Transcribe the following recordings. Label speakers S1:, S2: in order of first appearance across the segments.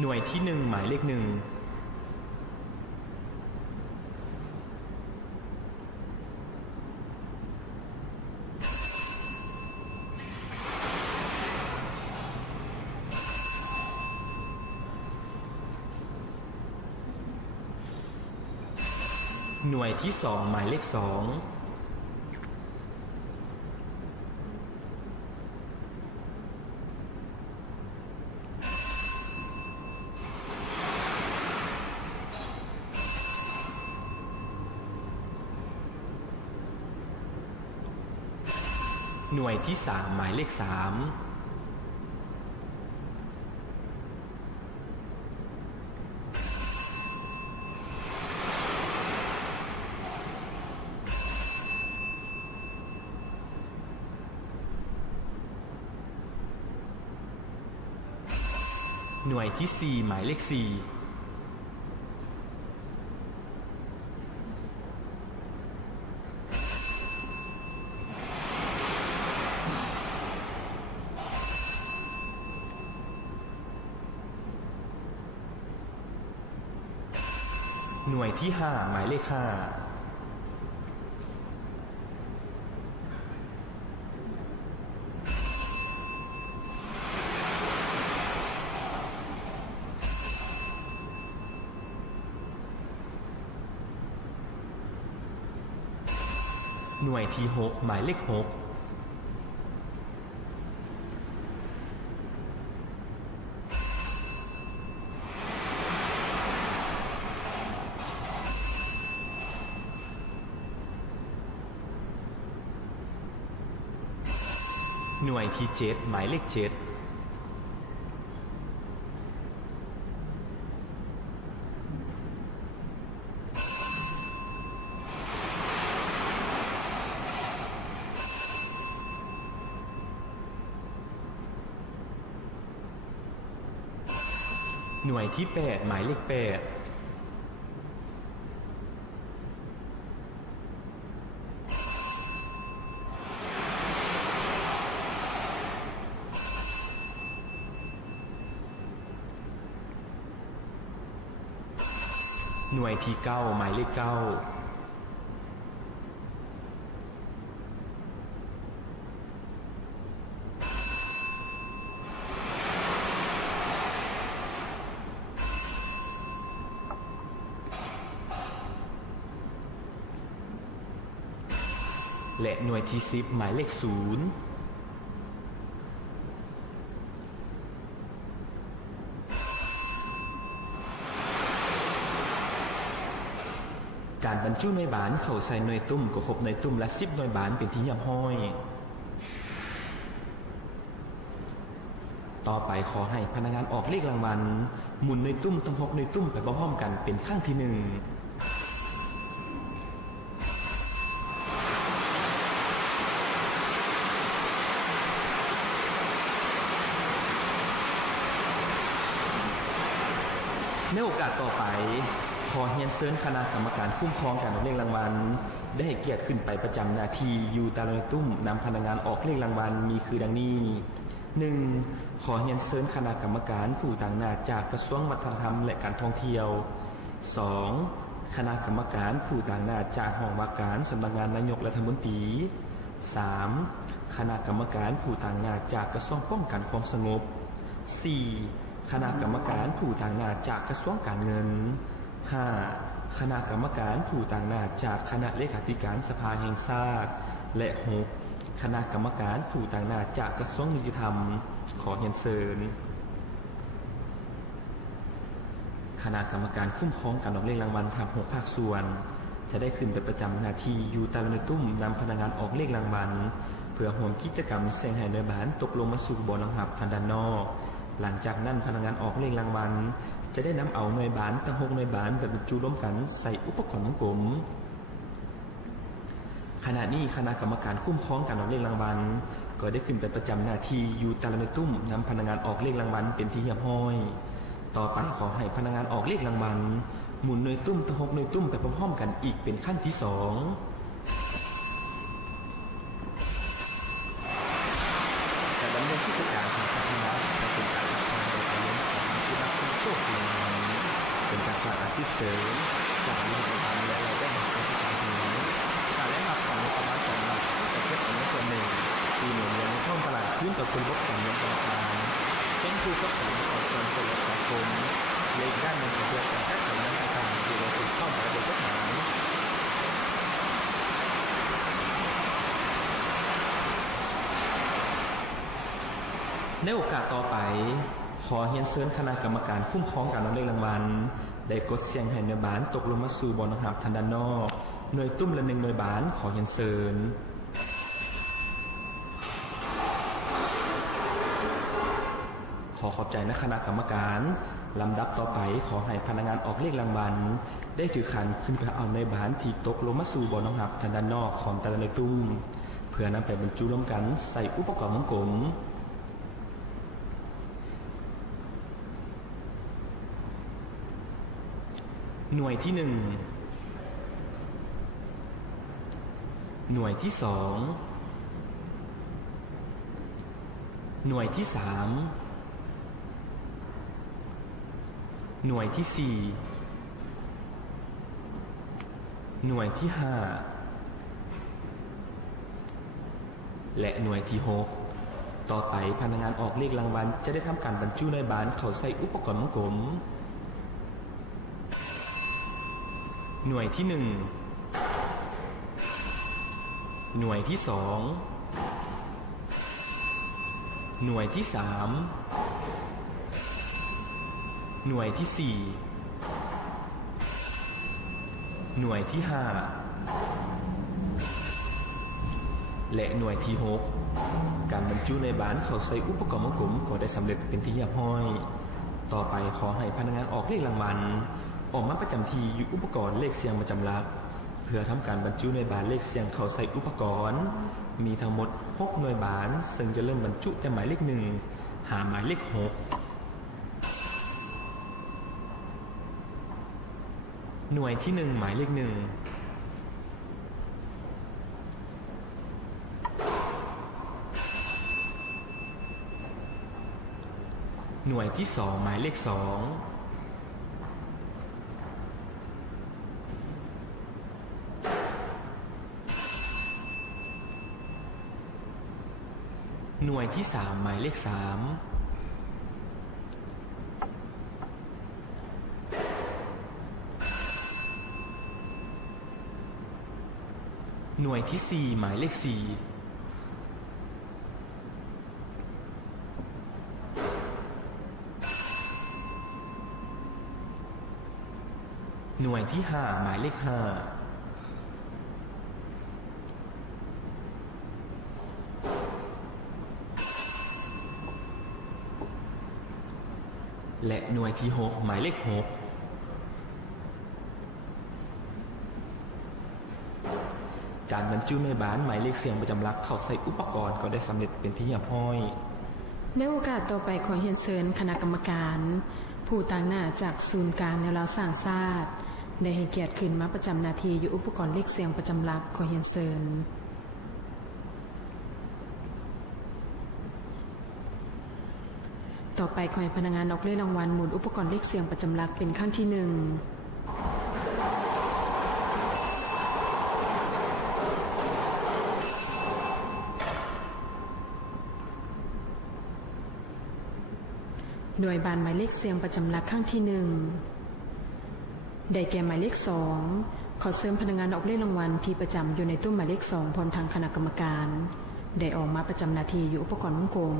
S1: หน่วยที่หนึ่งหมายเลขหนึ่งหน่วยที่สองหมายเลขสอง ที่สามหมายเลขสามหน่วยที่ 4 หมายเลข 4 ที่ 5 หมายเลข 5หน่วยที่ 6 หมายเลข 6 ที่ดหมายเลขเจ็ดหน่วยที่ 8 หมายเลข8 มที่เหมายเลขเก้าและหน่วยที่สิบหมายเลขศูนย์ บรรจุหน่วยบานเข้าใส่หน่วยตุ้มก็ครบหน่วยตุ้มและสิบหน่วยบานเป็นที่ยำห้อย ต่อไปขอให้พนักงานออกเลขรางวัลหมุนหน่วยตุ้มทั้งหกหน่วยตุ้มไปพร้อมๆกันเป็นขั้งที่หนึ่งในโอกาสต่อไป ขอเฮียนเซิญคณะกรรมการคุ้มครองการออกเลขรางวัล ได้ให้เกียรติขึ้นไปประจำหน้าที่อยู่ตาลตุ้มนำพนักงานออกเลขรางวัลมีคือดังนี้ 1. ขอเฮียนเซิญคณะกรรมการผู้ต่างหน้าจากกระทรวงวัฒนธรรมและการท่องเที่ยว 2. คณะกรรมการผู้ต่างหน้าจากห้องว่าการสำนักงานนายกรัฐมนตรี 3. คณะกรรมการผู้ต่างหน้าจากกระทรวงป้องกันความสงบ 4. คณะกรรมการผู้ต่างหน้าจากกระทรวงการเงิน 5. คณะกรรมการผู้ต่างหน้าจากคณะเลขาธิการสภาแห่งชาติ และ 6. คณะกรรมการผู้ต่างหน้าจากกระทรวงยุติธรรม ขอเรียนเชิญคณะกรรมการคุ้มครองการออกเลขรางวัลทางหกภาคส่วน จะได้ขึ้นไปประจำหน้าที่อยู่ตามในตุ้มนำพนักงานออกเลขรางวัลเพื่อห่วมกิจกรรมแสงให้ในอยบานตกลงมาสู่บ่อนังหับทางด้านนอก หลังจากนั้นพนักงานออกเลขรางวัล จะได้นำเอาหน่วยบานทั้งหกหน่วยบานแบบบรรจุร่วมกันใส่อุปกรณ์ของกลมขณะนี้คณะกรรมการคุ้มครองการออกเลขรางวัล ก็ได้ขึ้นไปประจำหน้าที่อยู่ตามในตุ้มนำพนักงานออกเลขรางวัลเป็นที่เรียบร้อย ต่อไปขอให้พนักงานออกเลขรางวัลหมุนหน่วยตุ้มทั้งหกหน่วยตุ้มไปพร้อมๆกันอีกเป็นขั้นที่สองการดำเนินกิจการของพัฒนาจะเป็นการทำงานโดยการเลี้ยงของผู้รับผู้โชค สืบเสริมจากวิทยาการและรายได้ของราชการนี้การได้รับของงบประมาณของรัฐที่จะเก็บเป็นส่วนหนึ่งปีหนุนเงินท่องตลาดขึ้นกับส่วนลดของเงินธนาคารเป็นคือกับการขอส่วนสลดสังคมและอีกด้านหนึ่งก็เพื่อการแก้ไขปัญหาต่างๆที่เราถูกเข้ามาระบบกฎหมายในโอกาสต่อไป อเฮียนเซิญคณะกรรมการคุ้มครองการรับเล่นรางวัล ได้กดเสียงให้หน่วยบานตกลงมาสู่บอลหับทันด้านนอก หน่วยตุ้มละหนึ่งหน่วยบานขอเฮียนเซิญขอขอบใจนคณะกรรมการ ลำดับต่อไปขอให้พนักงานออกเลขรางวัล ได้ถือขันขึ้นไปเอาในบานที่ตกลงมาสู่บอลหับทันด้านนอกของแต่ละหน่วยตุ้ม เพื่อนำไปบรรจุรวมกันใส่อุปกรณ์วงกล หน่วยที่หนึ่งหน่วยที่สองหน่วยที่สามหน่วยที่สี่หน่วยที่ห้าและหน่วยที่หกต่อไปพนักงานออกเลขรางวัลจะได้ทำการบรรจุในบานเขาใส่อุปกรณ์วงกลม หน่วยที่หนึ่งหน่วยที่สองหน่วยที่สามหน่วยที่สี่หน่วยที่ห้าและหน่วยที่หกการบรรจุในบ้านเขาใส่อุปกรณ์วงกลมก็ได้สำเร็จเป็นที่เรียบร้อย ต่อไปขอให้พนักงานออกเลขรางวัล ออกมาประจำทีอยู่อุปกรณ์เลขเสียงประจำหลัก เพื่อทำการบรรจุในบานเลขเสียงเขาใส่อุปกรณ์ มีทั้งหมด6หน่วยบานซึ่งจะเริ่มบรรจุแต่หมายเลขหนึ่งหาหมายเลขหกหน่วยที่หนึ่งหมายเลขหนึ่งหน่วยที่สองหมายเลขสอง น่วยที่ 3 หมายเลข 3หน่วยที่ 4 หมายเลข 4 หน่วยที่ 5 หมายเลข 5 และหน่วยที่ 6 หมายเลข 6 การบรรจุในบ้านหมายเลขเสียงประจำหลักเข้าใส่อุปกรณ์ก็ได้สำเร็จเป็นที่เรียบร้อย
S2: ในโอกาสต่อไปขอเฮียนเซิญคณะกรรมการ ผู้ต่างหน้าจากศูนย์กลางแนวราวสร้างชาติได้ให้เกียรติขึ้นมาประจำนาทีอยู่อุปกรณ์เลขเสียงประจำหลักขอเฮียนเซิญ ต่อไปขอให้พนักงานออกเลขรางวัลหมุนอุปกรณ์เลขเสียงประจำหลักเป็นขั้นที่หนึ่งหน่วยบานหมายเลขเสียงประจำหลักข้างที่หนึ่งได้แก่หมายเลขสองขอเสริมพนักงานออกเลขรางวัลที่ประจำอยู่ในตู้หมายเลขสองพร้อมทางคณะกรรมการ ได้ออกมาประจำนาทีอยู่อุปกรณ์วงกลม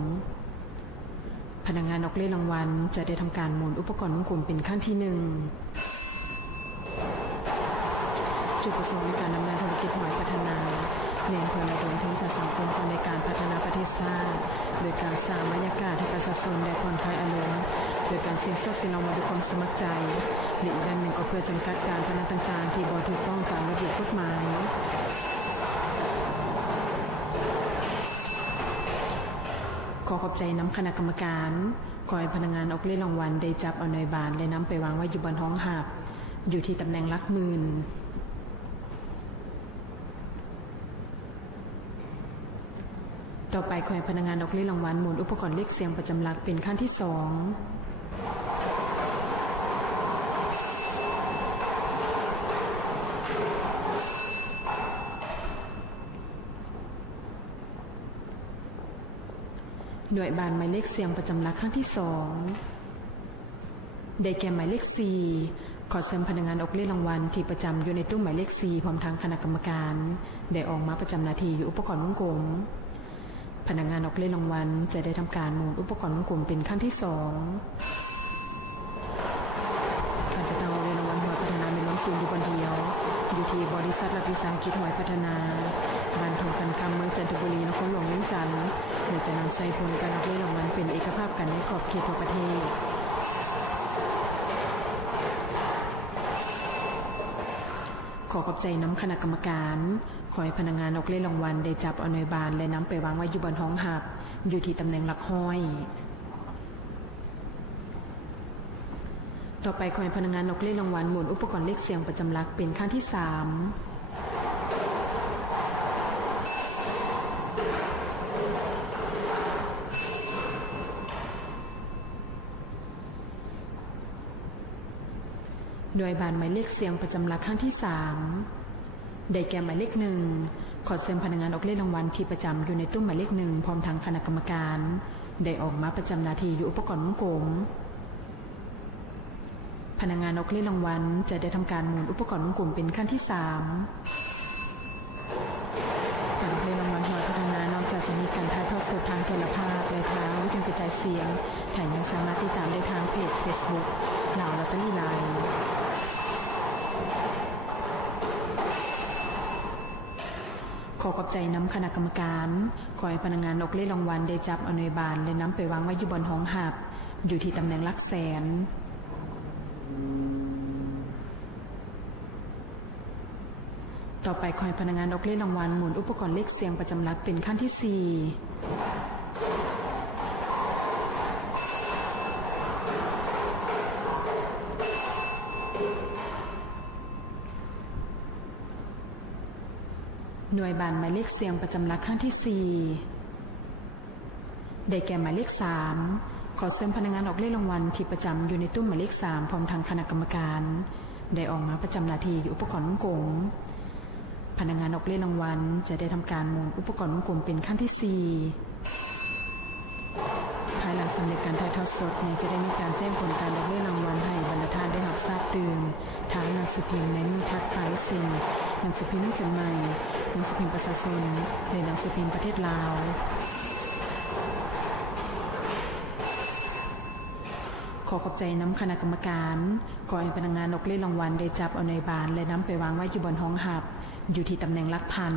S2: นักงานออกเลขรางวัลจะได้ทำการหมุนอุปกรณ์วงกลมเป็นขั้นที่หนึ่งจุดประสงค์ในการดำเนินธุรกิจหมายพัฒนาเน้นเพื่อระดมทุนจากสังคมเข้าในการพัฒนาประเทศชาติโดยการสร้างบรรยากาศให้ประชาชนได้ผ่อนคลายอารมณ์โดยการเสี่ยงโชคเสียงเอามาด้วยความสมัครใจหรืออีกด้านหนึ่งก็เพื่อจำกัดการพนันต่างๆ ที่บ่ถูกต้องตามระเบียบกฎหมาย ขอขอบใจน้ำคณะกรรมการขอให้พนักงานออกเล่นรางวัลได้จับเอาหน่วยบานและนำไปวางไว้อยู่บนห้องหับ อยู่ที่ตำแหน่งลักหมื่นต่อไปขอให้พนักงานออกเล่นรางวัลหมุนอุปกรณ์เลขเสียงประจำหลักเป็นขั้นที่สอง หน่วยบานหมายเลขเสียงประจำหลักครั้งที่สองได้แก่หมายเลขสี่ขอเสริมพนักงานออกเลขรางวัลที่ประจำอยู่ในตู้หมายเลขสี่พร้อมทางคณะกรรมการ ได้ออกมาประจำนาทีอยู่อุปกรณ์วงกลม พนักงานออกเลขรางวัลจะได้ทำการหมุนอุปกรณ์วงกลมเป็นขั้นที่สองการจะทำออกเลขรางวัลหวยพัฒนาเป็นล้มซูนอยู่บนเดียวอยู่ที่บริษัทรัฐวิสาหกิจหวยพัฒนาบ้านทงกันคำเมืองจันทบุรีนครหลวงเวียงจันทร์ โดยจะนำใส่ผลการออกเลขรางวัลเป็นเอกภาพกันในขอบเขตทั่วประเทศขอขอบใจน้ำคณะกรรมการ ขอให้พนักงานออกเล่นรางวัลได้จับเอาหน่วยบานและน้ำไปวางไว้อยู่บนห้องหับ อยู่ที่ตำแหน่งหลักห้อย ต่อไปขอให้พนักงานออกเล่นรางวัลหมุนอุปกรณ์เลขเสียงประจำหลักเป็นขั้นที่สาม หน่วยบานหมายเลขเสียงประจำหลักขั้นที่สามได้แก่หมายเลขหนึ่งขอเชิญพนักงานออกเล่นรางวัลที่ประจำอยู่ในตู้หมายเลขหนึ่งพร้อมทั้งคณะกรรมการ ได้ออกมาประจำนาทีอยู่อุปกรณ์วงกลมพนักงานออกเล่นรางวัลจะได้ทำการหมุนอุปกรณ์วงกลมเป็นขั้นที่สามการเล่นรางวัลหวยพัฒนานอกจากจะมีการถ่ายทอดสดทางโทรภาพและทางวิทยุกระจายเสียงแถมยังสามารถติดตามได้ทางเพจ Facebook เหล่าลอตเตอรี่ไลน์ ขอขอบใจน้ำคณะกรรมการ ขอให้พนักงานออกเล่รางวัลได้จับอาหน่วยบานและน้ำไปวางไว้อยู่บนห้องหับ อยู่ที่ตำแหน่งลักแสน ต่อไปขอให้พนักงานออกเล่รางวัลหมุนอุปกรณ์เลขเสียงประจำหลักเป็นขั้นที่4 หน่วยบานหมายเลขเสียงประจำหลักขั้นที่ 4 ได้แก่หมายเลข 3 ขอเชิญพนักงานออกเล่นรางวัลที่ประจำอยู่ในตู้หมายเลข 3 พร้อมทางคณะกรรมการ ได้ออกมาประจำหนาทีอยู่อุปกรณ์วงกลมพนักงานออกเล่นรางวัลจะได้ทำการหมุนอุปกรณ์วงกลมเป็นขั้นที่ 4 ภายหลังสำเร็จการถ่ายทอดสดนี่ยจะได้มีการแจ้งผลการออกเล่นรางวัลให้บรรดาท่านได้รับทราบตื่นทางหนังสือพิมพ์ในมือทัดไพรซิง หนังสือพิมพ์นักจำใหม่ หนังสือพิมพ์ประชาชนและหนังสือพิมพ์ประเทศลาวขอขอบใจน้ำคณะกรรมการขอให้พนักงานออกเล่นรางวัลได้จับเอาในบาน และน้ำไปวางไว้อยู่บนห้องหับ อยู่ที่ตำแหน่งลักพัน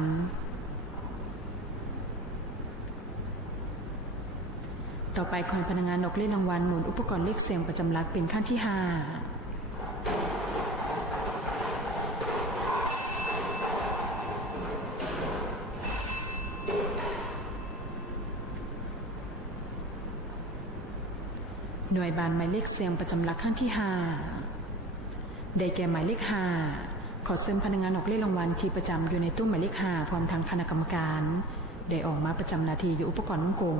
S2: ต่อไปขอให้พนักงานออกเล่นรางวัลหมุนอุปกรณ์เลขเสียงประจำลักเป็นขั้นที่5 หน่วยบานหมายเลขเสียงประจำหลักขั้นที่5ได้แก่หมายเลข5ขอเสริมพนักงานออกเลขรางวัลที่ประจำอยู่ในตู้หมายเลข5พร้อมทั้งคณะกรรมการ ได้ออกมาประจำนาทีอยู่อุปกรณ์วงกลม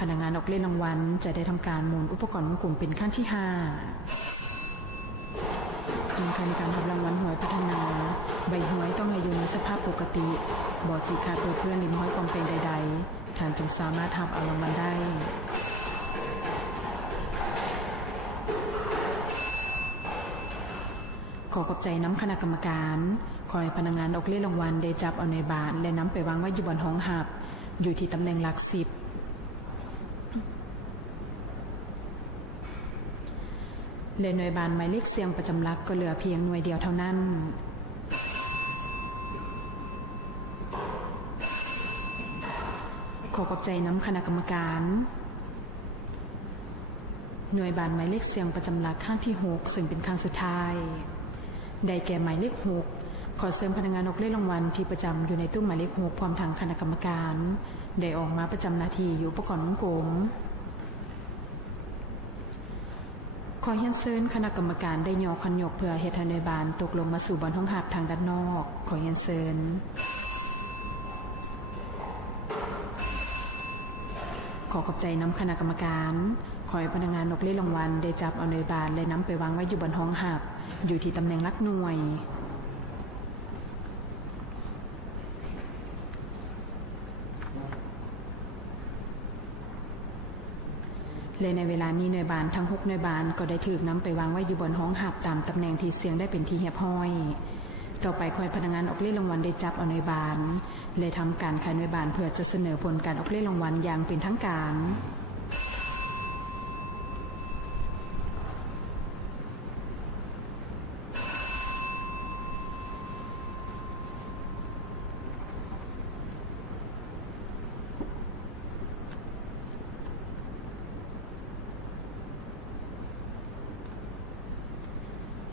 S2: พนักงานออกเล่นรางวัลจะได้ทำการหมุนอุปกรณ์วงกลมเป็นขั้นที่5เงื่อนไขในการทำรางวัลหวยพัฒนา ใบหวยต้องให้อยู่ในสภาพปกติ บอดสีขาดเปิดเพื่อนลิ้นห้อยปอมเป็นใด ๆท่านจึงสามารถทำเอารางวัลได้ ขอขอบใจน้ำคณะกรรมการขอให้พนักงานออกเล่นรางวัลได้จับเอาในบาทและน้ำไปวางไว้อยู่บนห้องหับ อยู่ที่ตำแหน่งหลักสิบและหน่วยบานหมายเลขเสียงประจำหลักก็เหลือเพียงหน่วยเดียวเท่านั้นขอขอบใจน้ำคณะกรรมการ หน่วยบานหมายเลขเสียงประจำหลักข้างที่ 6 ซึ่งเป็นครั้งสุดท้าย ได้แก่หมายเลข6ขอเสริมพนักงานออกเลขรางวัลที่ประจำอยู่ในตู้หมายเลข6พร้อมทางคณะกรรมการ ได้ออกมาประจำหนาทีอยู่อุปกรณ์วงกลมขอเฮียนเซินคณะกรรมการได้ยอคันยกเพื่อเหตุให้หน่วยบานตกลงมาสู่บอลห้องหับทางด้านนอก ขอเฮียนเซินขอขอบใจน้ำคณะกรรมการ ขอให้พนักงานนกเล่รางวัลได้จับเอาเนยบานและน้ำไปวางไว้อยู่บนห้องหับ อยู่ที่ตำแหน่งลักหน่วยขและในเวลานี้หน่วยบานทั้งหกหน่วยบานก็ได้ถูกนำไปวางไว้อยู่บนห้องหับตามตำแหน่งที่เสียงได้เป็นที่เฮียบห้อย ต่อไปคอยพนักงานออกเล่รางวัลได้จับเอาหน่วยบานและทำการขายหน่วยบานเพื่อจะเสนอผลการออกเล่รางวัลอย่างเป็นทางการ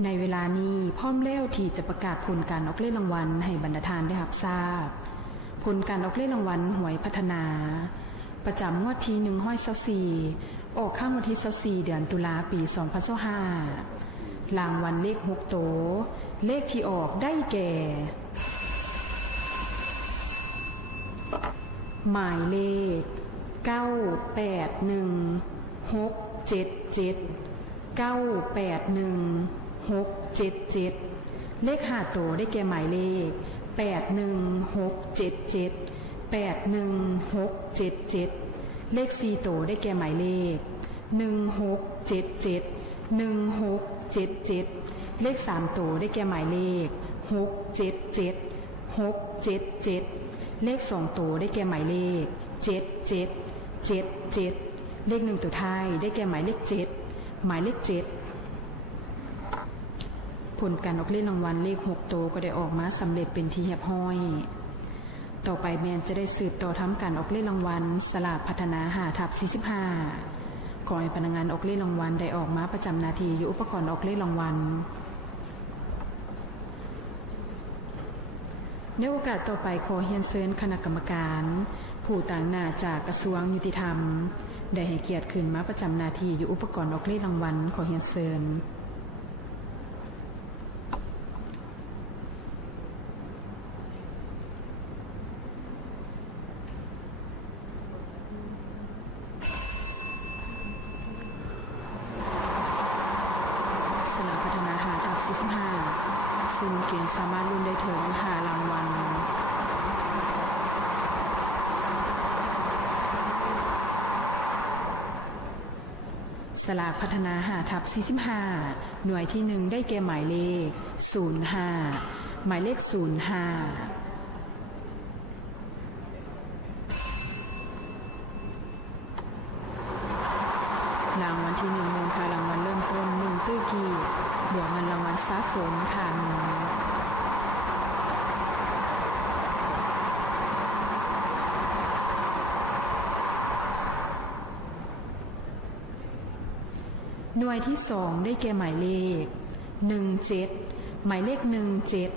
S2: ในเวลานี้พ่อมเล้วที่จะประกาศผลการออกเล่นรางวัลให้บรรดาทานได้รับทราบ ผลการออกเล่นรางวัลหวยพัฒนา ประจำงวดที่หนึ่งห้อยเซาซีออกข้างวันที่เซาซีเดือนตุลาปี2 0 2 5รางวัลเลขหกโต เลขที่ออกได้แก่ หมายเลข9 8 1 6 7 7 9 8 1 6 7 7เลขห้าโตวได้แก่หมายเลข 8 1 6 7 7 8 1 6 7 7 เลขสี่โตวได้แก่หมายเลข 1 6 7 7 1 6 7 7 เลขสามโตวได้แก่หมายเลข 6 7 7 6 7 7 เลขสองตัวได้แก่หมายเลขเจ็ดเจ็ดเจ็ดเจ็ดเลขหนึ่งตัวท้ายได้แก่หมายเลขเจ็ดหมายเลขเจ็ด ผลการออกเล่นรางวัลเลขหกตัวก็ได้ออกมาสำเร็จเป็นที่เรียบห้อย ต่อไปแมนจะได้สืบต่อทำการออกเล่นรางวัลสลากพัฒนาหาทับ45ขอให้พนักงานออกเล่นรางวัลได้ออกมาประจำนาทีอยู่อุปกรณ์ออกเล่นรางวัลในโอกาสต่อไปขอเฮียนเซินคณะกรรมการ ผู้ต่างหน้าจากกระทรวงยุติธรรม ได้ให้เกียรติขึ้นมาประจำนาทีอยู่อุปกรณ์ออกเลขรางวัลขอเฮียนเซิน สลากพัฒนาหาดับ 45ซึ่งเกณฑ์สามารถลุ้นได้ถึงหารางวัลสลากพัฒนาหาทับ 45 หน่วยที่หนึ่งได้แก่หมายเลข 05 หมายเลข 05 รางวัลที่หนึ่งมูลค่ารางวัลเริ่มต้นหนึ่งตื้อกีบบวกเงินรางวัล สะสมทางหนึ่งหน่วยที่สองได้แก่หมายเลขหนึ่งเจ็ดหมายเลขหนึ่งเจ็ด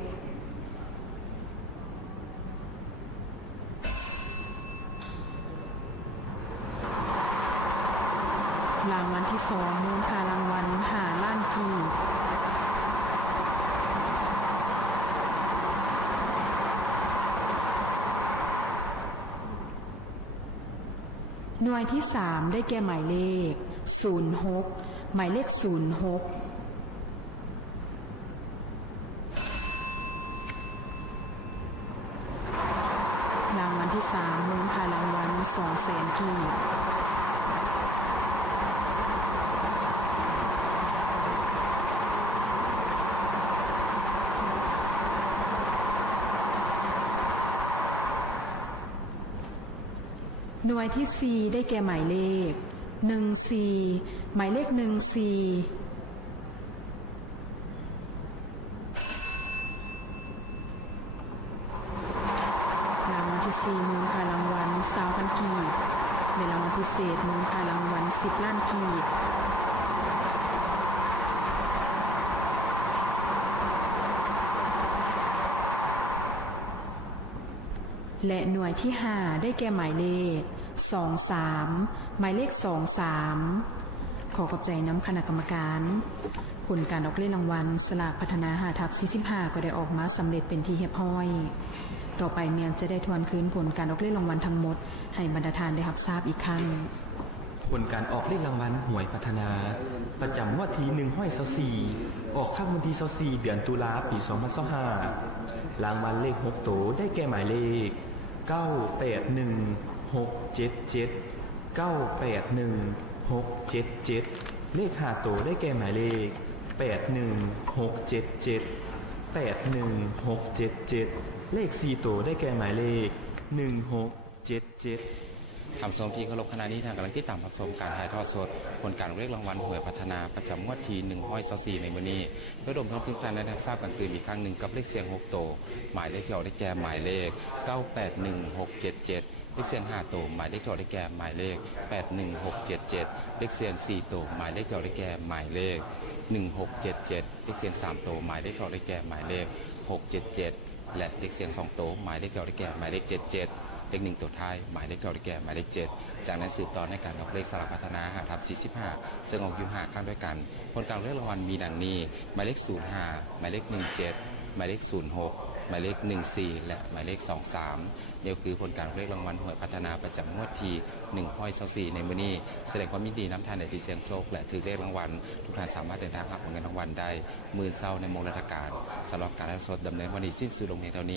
S2: รางวัลที่สองมูลค่ารางวัลหาล้านกีบ หน่วยที่สามได้แก่หมายเลข 06 หมายเลข 06รางวัลที่สามมูลค่ารางวัลสองแสนกีบ หน่วยที่4ได้แก่หมายเลข14หมายเลข14รางวัลที่ 4 มูลค่ารางวัลสาวพันกีบในรางวัลพิเศษมูลค่ารางวัล 10 ล้านกีบและหน่วยที่ 5 ได้แก่หมายเลข 23หมายเลข23ขอขอบใจน้ำคณะกรรมการ ผลการออกเล่นรางวัล สลากพัฒนาหาทับ45 ก็ได้ออกมาสำเร็จเป็นที่เรียบร้อย ต่อไปเมียนจะได้ทวนคืนผลการออกเล่นรางวัลทั้งหมด ให้บรรดาทานได้รับทราบอีกครั้ง
S1: ผลการออกเลขรางวัลหวยพัฒนา ประจำงวดที่หนึ่งห้อยเซาซีออกข้างวันที่เซาซีเดือนตุลาปี2025รางวัลเลขหกโตวได้แก่หมายเลข981 677 981ห กเจ็ดเจ็ดเลขห้าตัวได้แก่หมายเลขแปดหนึ่งหกเจ็ดเจ็ดแปดหนึ่งหกเจ็ดเจ็ดเลขสี่ตัวได้แก่หมายเลขหนึ่งหกเจ็ดเจ็ด
S3: คำชมที่เคารพขณะนี้ทางกำลังที่ตามรับชมการถ่ายทอดสดผลการเรียกรางวัลหวยพัฒนาประจำงวดทีหนึ่งห้อยซซีในมื้อนี้เพื่อรวมทั้งทุกท่านได้รับทราบกันตื่นอีกครั้งหนึ่งกับเลขเสียง 6 โตวหมายเลขที่ออกได้แก่หมายเลข 981677 เลขเสียง5โตวหมายเลขที่ออกได้แก่หมายเลข 81677 เลขเสียง4โตวหมายเลขที่ออกได้แก่หมายเลข 1677 เลขเสียง3โตวหมายเลขที่ออกได้แก่หมายเลข 677 และเลขเสียง2โตวหมายเลขที่ออกได้แก่หมายเลข 77เลขหนึ่งตัวท้ายหมายเลขเก่าได้แก่หมายเลขเจ็ดจากนั้นสืบต่อในการออกเลขสลับพัฒนาหาทับ45 ซึ่งออกอยู่ห้าครั้งด้วยกันผลการเลือกรางวัลมีดังนี้ หมายเลข05หมายเลข17หมายเลข06 หมายเลข 14 และหมายเลข 23เดียวคือผลการเรียกรางวัลหวยพัฒนาประจำงวดที่1ห้อยเสี่ในมือนี้ แสดงความยินดีน้ำทานในดีเซียงโชคและถือเลขรางวัลทุกท่านสามารถเดินทางรับเงินรางวัลได้หมื่นเศร้าในโมงราชการสำหรับการรับสดดำเนินวันนี้สิ้นสุดลงในเท่านี้